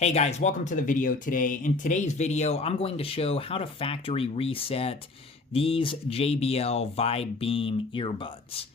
Hey guys, welcome to the video today. In today's video, I'm going to show how to factory reset these JBL Vibe Beam earbuds.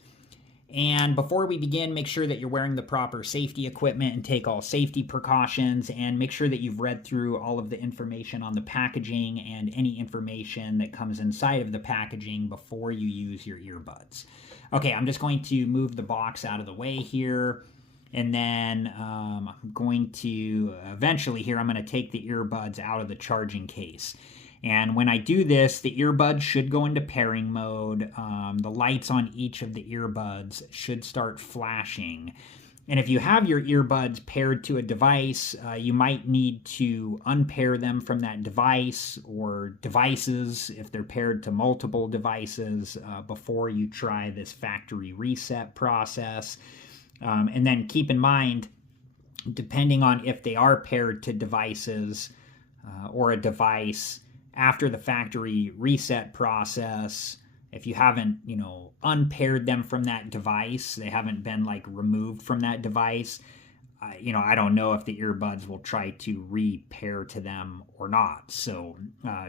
And before we begin, make sure that you're wearing the proper safety equipment and take all safety precautions, and make sure that you've read through all of the information on the packaging and any information that comes inside of the packaging before you use your earbuds. Okay, I'm just going to move the box out of the way here. And then I'm going to eventually here, I'm going to take the earbuds out of the charging case. And when I do this, the earbuds should go into pairing mode. The lights on each of the earbuds should start flashing. And if you have your earbuds paired to a device, you might need to unpair them from that device or devices if they're paired to multiple devices before you try this factory reset process. And then keep in mind, depending on if they are paired to devices or a device, after the factory reset process, if you haven't, unpaired them from that device, they haven't been like removed from that device, I don't know if the earbuds will try to repair to them or not. So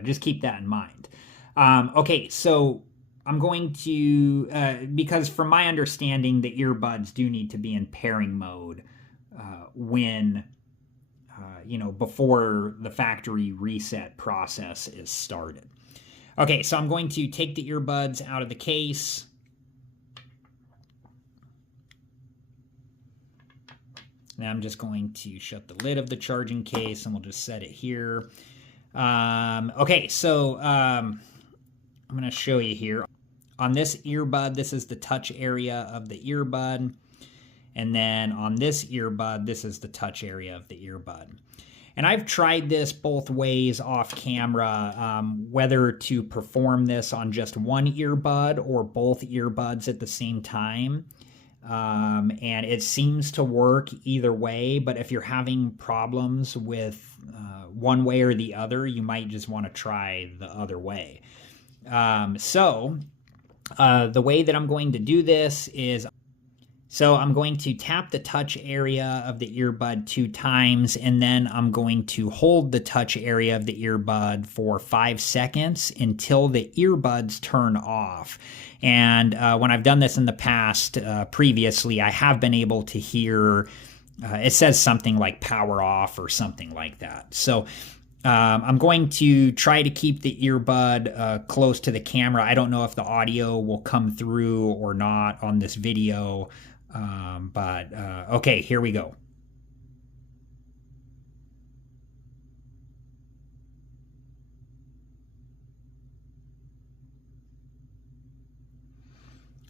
just keep that in mind. Okay, so I'm going to, because from my understanding, the earbuds do need to be in pairing mode when, before the factory reset process is started. Okay, so I'm going to take the earbuds out of the case. Now I'm just going to shut the lid of the charging case and we'll just set it here. Okay, so I'm going to show you here. On this earbud, this is the touch area of the earbud. And then on this earbud, this is the touch area of the earbud. And I've tried this both ways off camera, whether to perform this on just one earbud or both earbuds at the same time. And it seems to work either way, but if you're having problems with one way or the other, you might just want to try the other way. The way that I'm going to do this is, I'm going to tap the touch area of the earbud 2 times, and then I'm going to hold the touch area of the earbud for 5 seconds until the earbuds turn off. And when I've done this in the past, previously, I have been able to hear, it says something like power off or something like that. So I'm going to try to keep the earbud close to the camera. I don't know if the audio will come through or not on this video, but okay, here we go.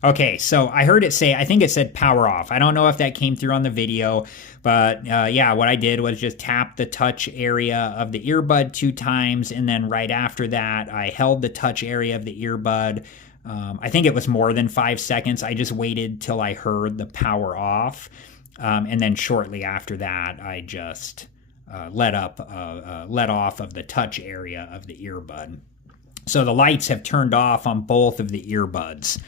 Okay, so I heard it say, I think it said power off. I don't know if that came through on the video, but yeah, what I did was just tap the touch area of the earbud 2 times, and then right after that, I held the touch area of the earbud. I think it was more than 5 seconds. I just waited till I heard the power off, and then shortly after that, I just let off of the touch area of the earbud. So the lights have turned off on both of the earbuds.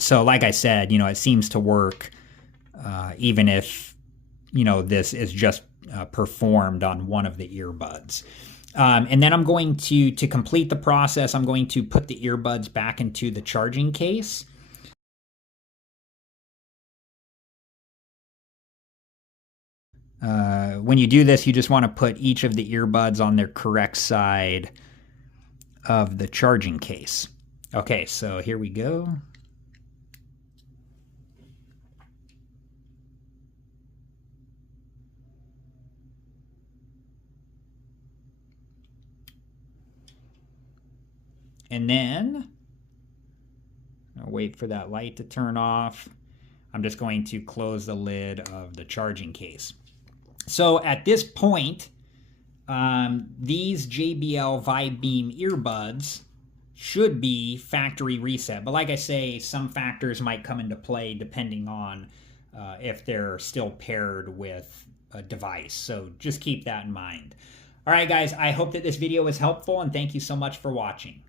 So like I said, it seems to work, even if, this is just performed on one of the earbuds. And then I'm going to complete the process, I'm going to put the earbuds back into the charging case. When you do this, you just want to put each of the earbuds on their correct side of the charging case. Okay, so here we go. And then I'll wait for that light to turn off. I'm just going to close the lid of the charging case. So at this point, these JBL Vibe Beam earbuds should be factory reset. But like I say, some factors might come into play depending on if they're still paired with a device. So just keep that in mind. All right, guys, I hope that this video was helpful, and thank you so much for watching.